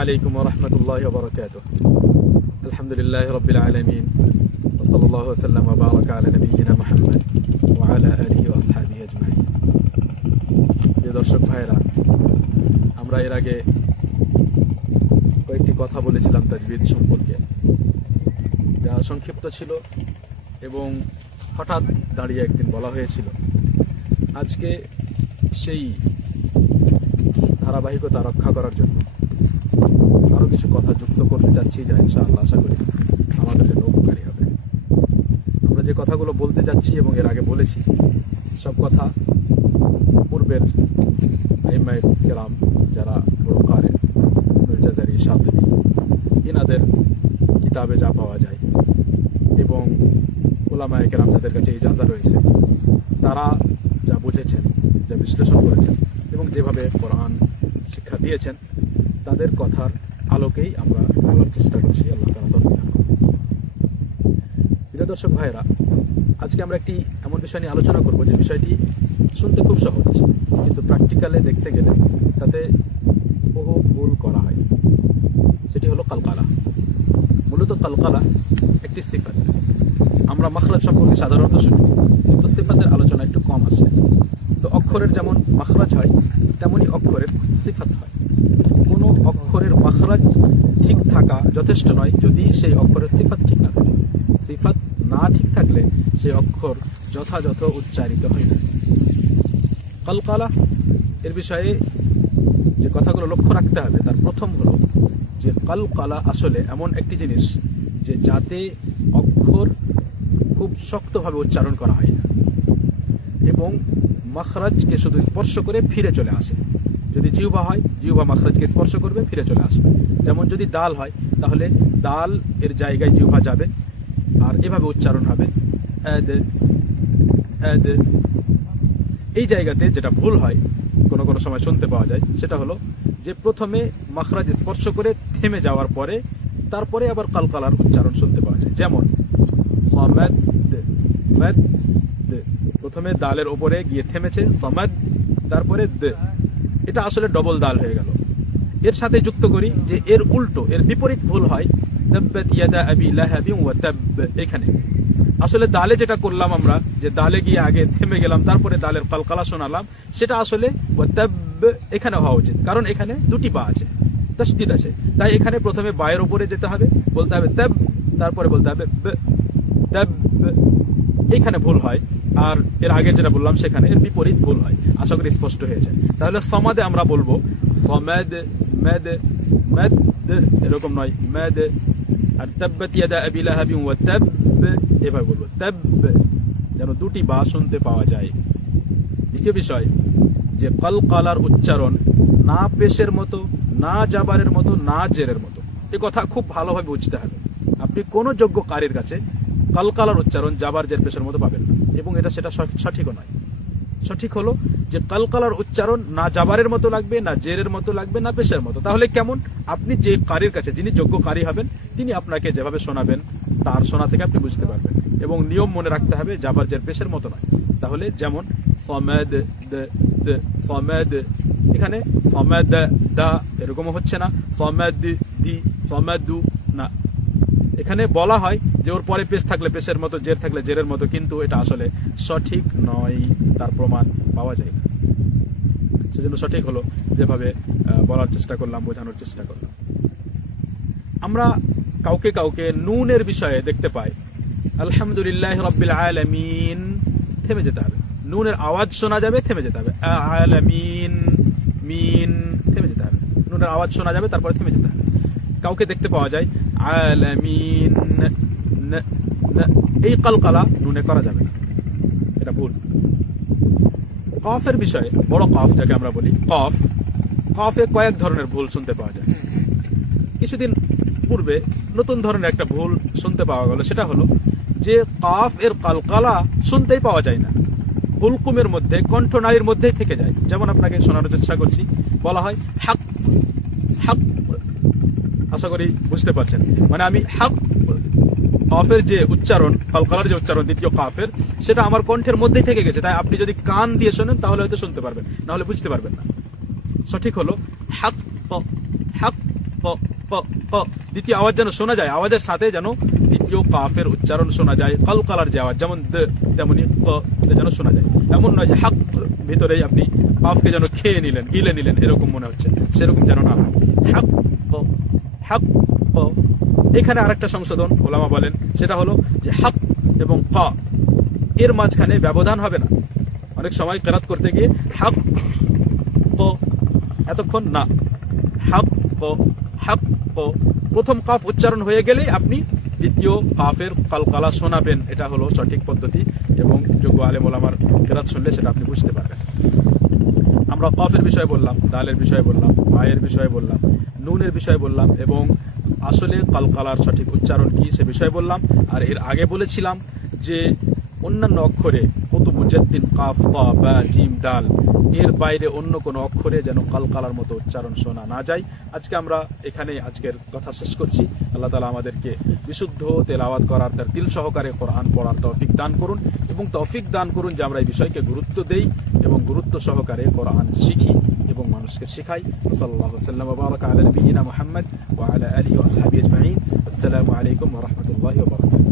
عليكم ورحمة الله وبركاته. الحمد لله رب العالمين وصلى الله وسلم وبارك على نبينا محمد وعلى آله وأصحابه أجمعين. দর্শক ভাইরা, আমরা এর আগে কয়েকটি কথা বলেছিলাম তাজবিদ সম্পর্কে, যা সংক্ষিপ্ত ছিল এবং হঠাৎ দাঁড়িয়ে একদিন বলা হয়েছিল। আজকে সেই ধারাবাহিকতা রক্ষা করার জন্য আরও কিছু কথা যুক্ত করতে চাচ্ছি, যা ইনশাআল্লাহ আশা করি আমাদের জন্য উপকারী হবে। আমরা যে কথাগুলো বলতে যাচ্ছি এবং এর আগে বলেছি, সব কথা পূর্বের আইম্মায়ে কেরাম যারা বড় কারি, জাজারি, শাতিবি, এনাদের কিতাবে যা পাওয়া যায় এবং উলামায়ে কেরাম যাদের কাছে ইজাজা রয়েছে, তারা যা বুঝেছেন, যা বিশ্লেষণ করেছেন এবং যেভাবে কোরআন শিক্ষা দিয়েছেন, তাদের কথার আলোকেই আমরা বলার চেষ্টা করছি। আল্লাহ তাআলা তৌফিক দান করুন। প্রিয় দর্শক ভাইরা, আজকে আমরা একটি এমন বিষয় নিয়ে আলোচনা করব যে বিষয়টি শুনতে খুব সহজ, কিন্তু প্র্যাকটিক্যালে দেখতে গেলে তাতে বহু ভুল করা হয়। সেটি হলো কালকালা। মূলত কালকালা একটি সিফাত। আমরা মাখরাজ সম্পর্কে সাধারণত শুনি, কিন্তু সিফাতের আলোচনা একটু কম আসে। তো অক্ষরের যেমন মাখরাজ হয়, তেমনই অক্ষরের সিফাত হয়। কোনো অক্ষরের মাখরাজ ঠিক থাকা যথেষ্ট নয় যদি সেই অক্ষরের সিফাত ঠিক না থাকে। সিফাত না ঠিক থাকলে সেই অক্ষর যথাযথ উচ্চারিত হয় না। কালকালা এর বিষয়ে যে কথাগুলো লক্ষ্য রাখতে হবে, তার প্রথম হলো যে কালকালা আসলে এমন একটি জিনিস যে যাতে অক্ষর খুব শক্তভাবে উচ্চারণ করা হয় না এবং মাখরাজকে শুধু স্পর্শ করে ফিরে চলে আসে। যদি জিহ্বা হয়, জিহ্বা মাখরাজকে স্পর্শ করবে, ফিরে চলে আসবে। যেমন যদি দাল হয়, তাহলে দাল এর জায়গায় জিহ্বা যাবে আর এভাবে উচ্চারণ হবে আদ আদ। এই জায়গাতে যেটা ভুল হয়, কোনো কোনো সময় শুনতে পাওয়া যায়, সেটা হলো যে প্রথমে মাখরাজ স্পর্শ করে থেমে যাওয়ার পরে তারপরে আবার কালকালার উচ্চারণ শুনতে পাওয়া যায়। যেমন সমাদ মাদ, প্রথমে দালের ওপরে গিয়ে থেমেছে সমাদ, তারপরে দ। এটা আসলে ডবল দাল হয়ে গেল। এর সাথে যুক্ত করি যে এর উল্টো, এর বিপরীত ভুল হয় তাব্বাত ইয়াদা আবি লাহাবিন ওয়া তাব। এখানে আসলে দালে যেটা করলাম আমরা, যে দালে গিয়ে আগে থেমে গেলাম, তারপরে দালের কালকালা শোনালাম, সেটা আসলে ওয়া তাব এখানে হওয়া উচিত, কারণ এখানে দুটি বা আছে, তাসদীদ আছে। তাই এখানে প্রথমে বায়ের উপরে যেতে হবে, বলতে হবে তাব, তারপরে বলতে হবে ব, তাব। এইখানে ভুল হয়। আর এর আগে যেটা বললাম সেখানে এর বিপরীত ভুল হয়। আশা করি স্পষ্ট হয়েছে। তাহলে সমাদে আমরা বলবো সমাদ মাদ মাদ, এরকম নয় মাদ। আর তাব্বাত ইয়াদা আবি লাহাবিন ওয়া তাব, এভাবে বলবো তাব, যেন দুটি বা শুনতে পাওয়া যায়। দ্বিতীয় বিষয় যে কালকালার উচ্চারণ না পেশের মতো, না জাবারের মতো, না জেরের মতো। এ কথা খুব ভালোভাবে বুঝতে হবে। আপনি কোনো যোগ্য কারির কাছে কালকালার উচ্চারণ জাবার জের পেশের মতো পাবেন না, এবং এটা সেটা সঠিকও নয়। সঠিক হলো যে কালকালার উচ্চারণ না জাবারের মতো লাগবে, না জেরের মতো লাগবে, না পেশের মতো। তাহলে কেমন? আপনি যে কারির কাছে, যিনি যোগ্য কারি হবেন, তিনি আপনাকে যেভাবে শোনাবেন, তার শোনা থেকে আপনি বুঝতে পারবেন। এবং নিয়ম মনে রাখতে হবে, জাবার জের পেশের মতো নয়। তাহলে যেমন সমাদ সমাদ, এখানে সমাদ দা এরকমও হচ্ছে না, সমাদ দি সমাদু না। এখানে বলা হয় যে ওর পরে পেশ থাকলে পেশের মতো, জের থাকলে জেরের মতো, কিন্তু এটা আসলে সঠিক নয়, তার প্রমাণ পাওয়া যায় না। সেজন্য সঠিক হলো যেভাবে বলার চেষ্টা করলাম, বোঝানোর চেষ্টা করলাম। আমরা কাউকে কাউকে নুনের বিষয়ে দেখতে পাই আলহামদুলিল্লাহ রাব্বিল আলামিন, থেমে যেতে হবে। নুনের আওয়াজ শোনা যাবে, থেমে যেতে হবে। আলামিন মিন, থেমে যেতে হবে। নুনের আওয়াজ শোনা যাবে, তারপরে থেমে যেতে হবে। কাউকে দেখতে পাওয়া যায় আলামিন, এই কালকালা নুনে করা যাবে না, এটা ভুল। কফের বিষয়ে, বড় কফ যাকে আমরা বলি, কফ, কফে কয়েক ধরনের ভুল শুনতে পাওয়া যায়। কিছুদিন পূর্বে নতুন ধরনের একটা ভুল শুনতে পাওয়া গেল, সেটা হলো যে কফ এর কালকালা শুনতেই পাওয়া যায় না, হুলকুমের মধ্যে, কণ্ঠনালীর মধ্যেই থেকে যায়। যেমন আপনাকে শোনানোর চেষ্টা করছি, বলা হয় হক হক। আশা করি বুঝতে পারছেন। মানে আমি হক, কফের যে উচ্চারণ, কালকালার যে উচ্চারণ দ্বিতীয় কাফের, সেটা আমার কণ্ঠের মধ্যেই থেকে গেছে। তাই আপনি যদি কান দিয়ে শোনেন তাহলে হয়তো শুনতে পারবেন, না হলে বুঝতে পারবেন না। সঠিক হলো হক হক ক ক ক দ্বিতীয় আওয়াজ যেন শোনা যায়, আওয়াজের সাথে যেন দ্বিতীয় কাফের উচ্চারণ শোনা যায়, কালকালার যে আওয়াজ যেমন দ তেমনি ক যেন শোনা যায়। এমন নয় যে হাক ভিতরেই আপনি কাফকে যেন খেয়ে নিলেন, গিলে নিলেন, এরকম মনে হচ্ছে, সেরকম যেন না হয়। হাক ক হাক ক। এখানে আরেকটা সংশোধন ওলামা বলেন, সেটা হলো যে হাক এবং ক এর মাঝখানে ব্যবধান হবে না। অনেক সময় কেরাত করতে গিয়ে হাক ক এতক্ষণ না, হাক ক হাক ক, প্রথম কাফ উচ্চারণ হয়ে গেলেই আপনি দ্বিতীয় কাফের কালকালা শোনাবেন। এটা হলো সঠিক পদ্ধতি এবং যোগ্য আলেম ওলামার কেরাত শুনলে সেটা আপনি বুঝতে পারবেন। আমরা কফের বিষয়ে বললাম, দালের বিষয়ে বললাম, মায়ের বিষয়ে বললাম, নুনের বিষয়ে বললাম এবং আসলে কালকালার সঠিক উচ্চারণ কি সে বিষয়ে বললাম। আর এর আগে বলেছিলাম যে অন্যান্য অক্ষরে কুতুবুজ্জাদ্দিন কাফ কা বা জিম ডাল এর বাইরে অন্য কোনো অক্ষরে যেন কালকালার মতো উচ্চারণ শোনা না যায়। আজকে আমরা এখানে আজকের কথা শেষ করছি। আল্লাহ তাআলা আমাদেরকে বিশুদ্ধ তেলাওয়াত করার, তার দিল সহকারে কোরআন পড়ার তৌফিক দান করুন এবং তৌফিক দান করুন যে আমরা এই বিষয়কে গুরুত্ব দেই এবং গুরুত্ব সহকারে কোরআন শিখি এবং মানুষকে শেখাই। সাল্লাল্লাহু আলাইহি ওয়া সাল্লাম ওয়া বারাকা আলা নবিয়িনা মুহাম্মদ ওয়া আলা আলিহি ওয়া আসহাবিহি আজমাইন। আসসালামু আলাইকুম ওয়া রাহমাতুল্লাহি ওয়া বারাকাতুহু।